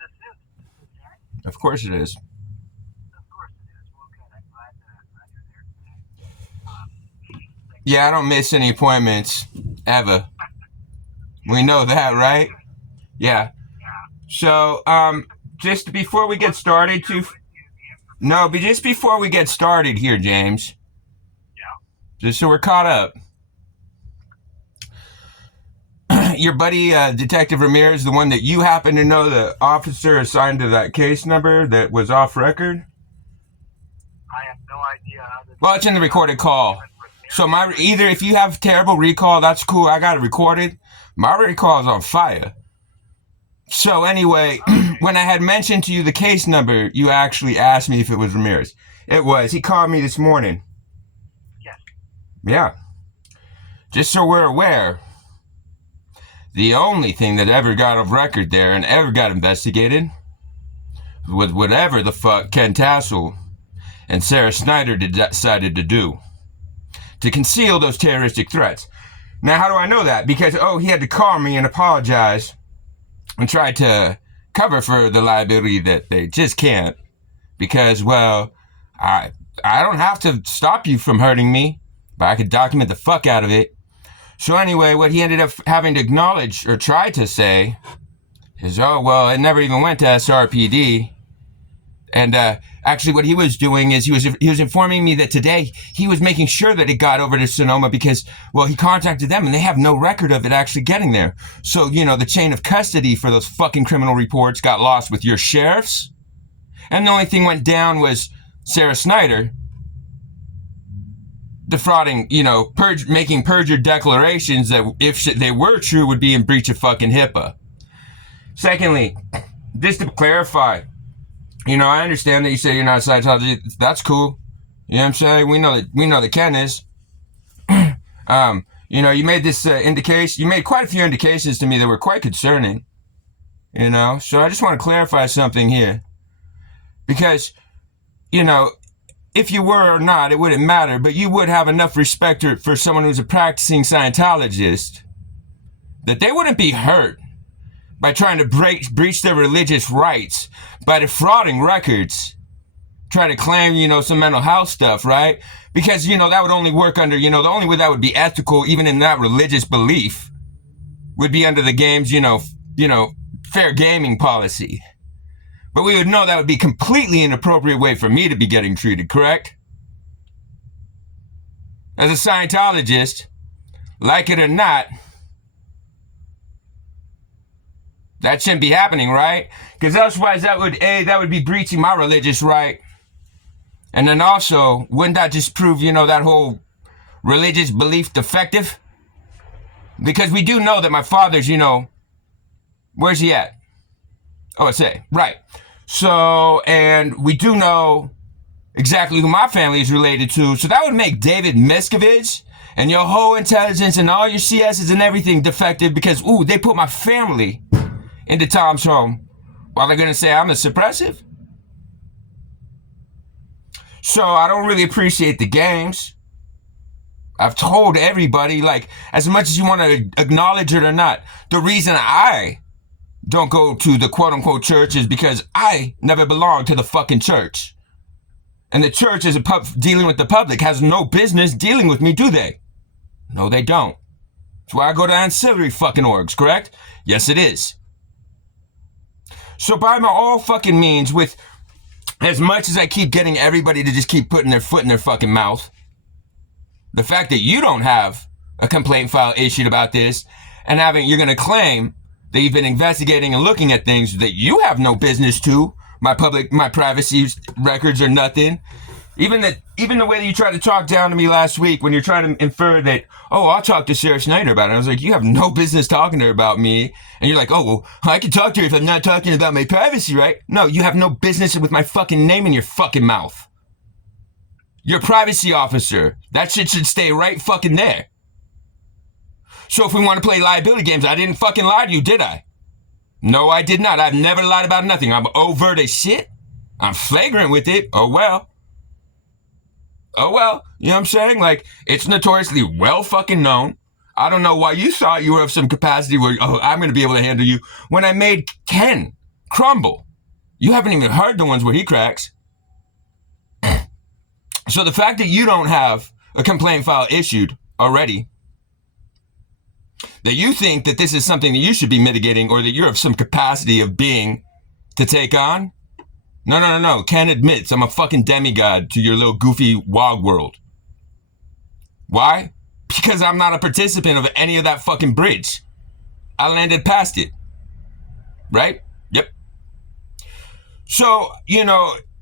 This is Jack. Of course it is. Of course it is. Well, good. I'm glad you're there today. Yeah, I don't miss any appointments ever. We know that, right? Yeah. So, just before we get started, just before we get started here, James. Yeah. Just so we're caught up. Your buddy, Detective Ramirez, the one that you happen to know, the officer assigned to that case number that was off record? I have no idea. Well, it's in the recorded call. So either if you have terrible recall, that's cool. I got it recorded. My recall is on fire. So anyway, when I had mentioned to you the case number, you actually asked me if it was Ramirez. It was. He called me this morning. Yes. Yeah. Just so we're aware, the only thing that ever got off record there and ever got investigated was whatever the fuck Ken Tassel and Sarah Snyder decided to do to conceal those terroristic threats. Now, how do I know that? Because, he had to call me and apologize and try to cover for the liability that they just can't. Because, well, I don't have to stop you from hurting me, but I could document the fuck out of it. So anyway, what he ended up having to acknowledge or try to say is, it never even went to SRPD. And actually what he was doing is he was informing me that today he was making sure that it got over to Sonoma because, he contacted them and they have no record of it actually getting there. So, the chain of custody for those fucking criminal reports got lost with your sheriffs. And the only thing went down was Sarah Snyder defrauding, making perjured declarations that if they were true would be in breach of fucking HIPAA. Secondly, just to clarify, I understand that you say you're not a Scientology. That's cool. You know what I'm saying? We know that Ken is. You made this indication. You made quite a few indications to me that were quite concerning. So I just want to clarify something here. Because, if you were or not, it wouldn't matter, but you would have enough respect for someone who's a practicing Scientologist that they wouldn't be hurt by trying to breach their religious rights by defrauding records, trying to claim, some mental health stuff, right? Because, that would only work under, the only way that would be ethical, even in that religious belief, would be under the game's, fair gaming policy. But we would know that would be completely inappropriate way for me to be getting treated, correct? As a Scientologist, like it or not, that shouldn't be happening, right? Because otherwise that would be breaching my religious right. And then also, wouldn't that just prove, that whole religious belief defective? Because we do know that my father's, where's he at? OSA, right. So, and we do know exactly who my family is related to. So that would make David Miscavige and your whole intelligence and all your CSs and everything defective because, they put my family into Tom's home. While they're going to say I'm a suppressive? So I don't really appreciate the games. I've told everybody, as much as you want to acknowledge it or not, the reason I don't go to the quote-unquote church is because I never belonged to the fucking church. And the church, as dealing with the public, has no business dealing with me, do they? No, they don't. That's why I go to ancillary fucking orgs, correct? Yes, it is. So by all fucking means, with as much as I keep getting everybody to just keep putting their foot in their fucking mouth, the fact that you don't have a complaint file issued about this and you're going to claim that you've been investigating and looking at things that you have no business to, my privacy records are nothing. Even the way that you tried to talk down to me last week when you're trying to infer that, I'll talk to Sarah Snyder about it. I was like, you have no business talking to her about me. And you're like, I can talk to her if I'm not talking about my privacy, right? No, you have no business with my fucking name in your fucking mouth. You're a privacy officer. That shit should stay right fucking there. So if we want to play liability games, I didn't fucking lie to you, did I? No, I did not. I've never lied about nothing. I'm overt as shit. I'm flagrant with it. Oh well. You know what I'm saying? It's notoriously well fucking known. I don't know why you thought you were of some capacity where, I'm going to be able to handle you when I made Ken crumble. You haven't even heard the ones where he cracks. So the fact that you don't have a complaint file issued already, that you think that this is something that you should be mitigating or that you're of some capacity of being to take on. No. Ken admits I'm a fucking demigod to your little goofy wild world. Why? Because I'm not a participant of any of that fucking bridge. I landed past it. Right? Yep. So,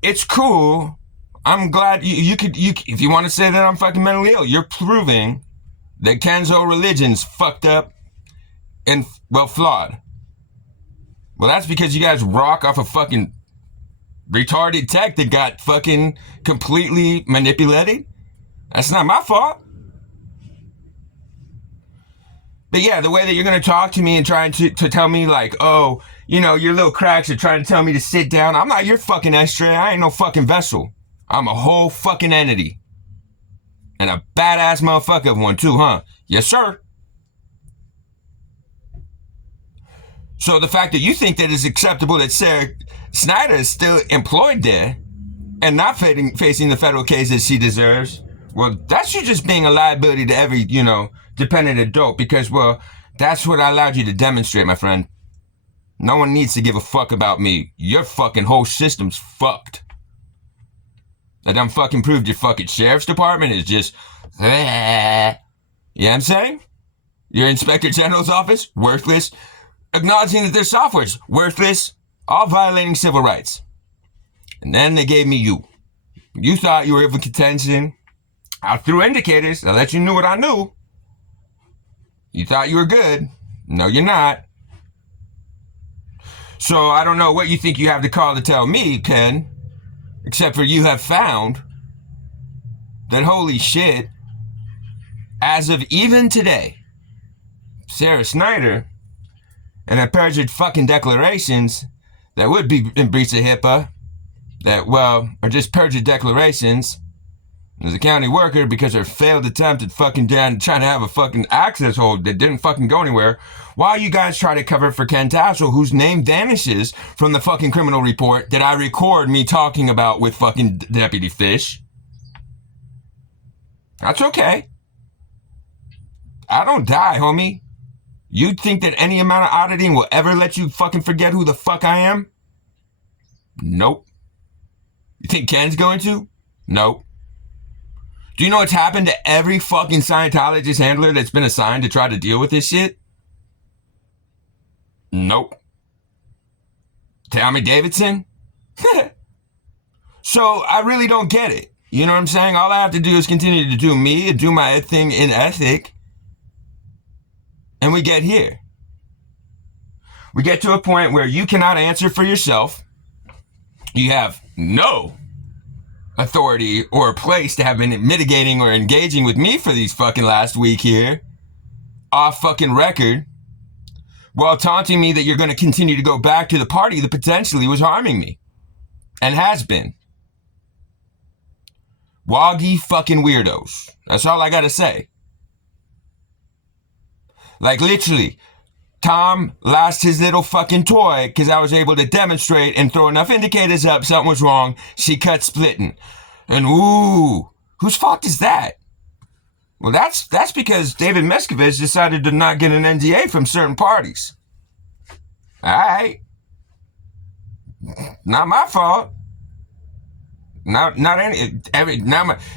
it's cool. I'm glad you could, if you want to say that I'm fucking mentally ill, you're proving that Ken's whole religion's fucked up and, flawed. Well, that's because you guys rock off a fucking retarded tech that got fucking completely manipulated. That's not my fault. But yeah, the way that you're going to talk to me and trying to tell me like, oh, your little cracks are trying to tell me to sit down. I'm not your fucking x-ray. I ain't no fucking vessel. I'm a whole fucking entity. And a badass motherfucker one too, huh? Yes, sir. So the fact that you think that it's acceptable that Sarah Snyder is still employed there and not facing the federal case that she deserves, well, that's you just being a liability to every, dependent adult because, that's what I allowed you to demonstrate, my friend. No one needs to give a fuck about me. Your fucking whole system's fucked. That done fucking proved your fucking sheriff's department is just, you know what I'm saying? Your inspector general's office, worthless. Acknowledging that their software's worthless, all violating civil rights. And then they gave me you. You thought you were of a contention. I threw indicators that let you know what I knew. You thought you were good. No, you're not. So I don't know what you think you have to call to tell me, Ken. Except for you have found that holy shit, as of even today, Sarah Snyder and her perjured fucking declarations that would be in breach of HIPAA, that, are just perjured declarations as a county worker because her failed attempt at fucking trying to have a fucking access hold that didn't fucking go anywhere, while you guys try to cover for Ken Tassel, whose name vanishes from the fucking criminal report that I record me talking about with fucking Deputy Fish. That's okay. I don't die, homie. You think that any amount of auditing will ever let you fucking forget who the fuck I am? Nope. You think Ken's going to? Nope. Do you know what's happened to every fucking Scientologist handler that's been assigned to try to deal with this shit? Nope. Tommy Davidson? So I really don't get it. You know what I'm saying? All I have to do is continue to do me and do my thing in ethic. And we get here. We get to a point where you cannot answer for yourself. You have no authority or place to have been mitigating or engaging with me for these fucking last week here. Off fucking record. While taunting me that you're going to continue to go back to the party that potentially was harming me. And has been. Woggy fucking weirdos. That's all I gotta say. Like literally, Tom lost his little fucking toy because I was able to demonstrate and throw enough indicators up something was wrong. She cut splitting. And ooh, whose fault is that? Well, that's because David Miscavige decided to not get an NDA from certain parties. All right. Not my fault. Not any.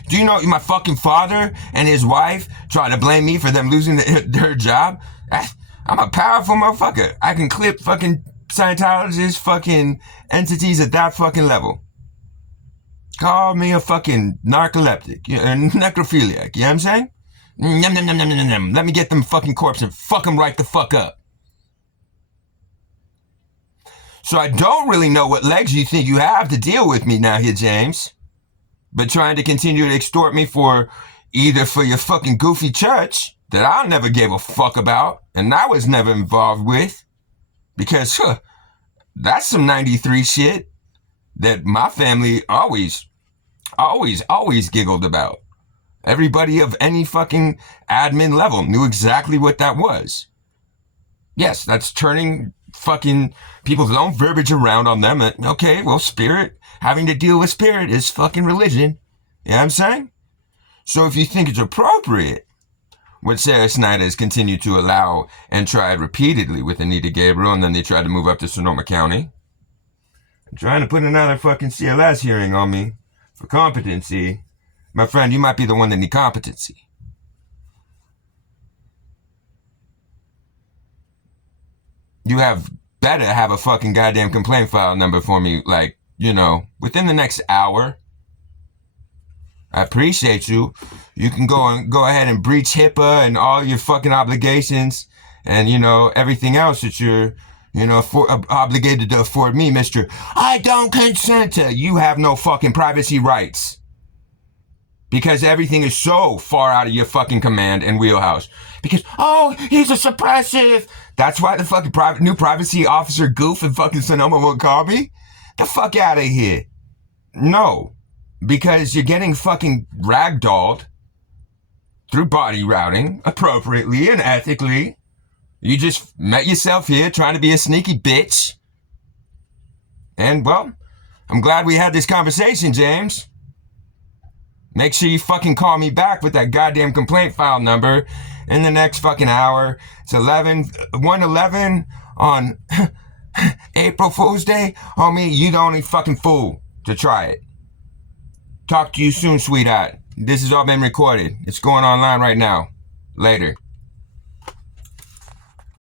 Do you know my fucking father and his wife try to blame me for them losing their job? I'm a powerful motherfucker. I can clip fucking Scientologists, fucking entities at that fucking level. Call me a fucking narcoleptic, necrophiliac. You know what I'm saying? Nom, nom, nom, nom, nom, nom. Let me get them fucking corpse and fuck them right the fuck up. So I don't really know what legs you think you have to deal with me now here, James. But trying to continue to extort me for either for your fucking goofy church that I never gave a fuck about and I was never involved with. Because that's some 93 shit that my family always giggled about. Everybody of any fucking admin level knew exactly what that was. Yes, that's turning fucking people don't verbiage around on them. Okay, well, spirit, having to deal with spirit is fucking religion. You know what I'm saying? So if you think it's appropriate, what Sarah Snyder has continued to allow and tried repeatedly with Anita Gabriel, and then they tried to move up to Sonoma County, trying to put another fucking CLS hearing on me for competency. My friend, you might be the one that need competency. You better have a fucking goddamn complaint file number for me, like, within the next hour. I appreciate you. You can go ahead and breach HIPAA and all your fucking obligations and, everything else that you're, obligated to afford me, Mr. I don't consent to. You have no fucking privacy rights. Because everything is so far out of your fucking command and wheelhouse. Because, he's a suppressive. That's why the fucking new privacy officer goof in fucking Sonoma won't call me? The fuck out of here. No. Because you're getting fucking ragdolled through body routing appropriately and ethically. You just met yourself here trying to be a sneaky bitch. And, well, I'm glad we had this conversation, James. Make sure you fucking call me back with that goddamn complaint file number in the next fucking hour. It's 1:11 on April Fool's Day. Homie, you the only fucking fool to try it. Talk to you soon, sweetheart. This has all been recorded. It's going online right now. Later.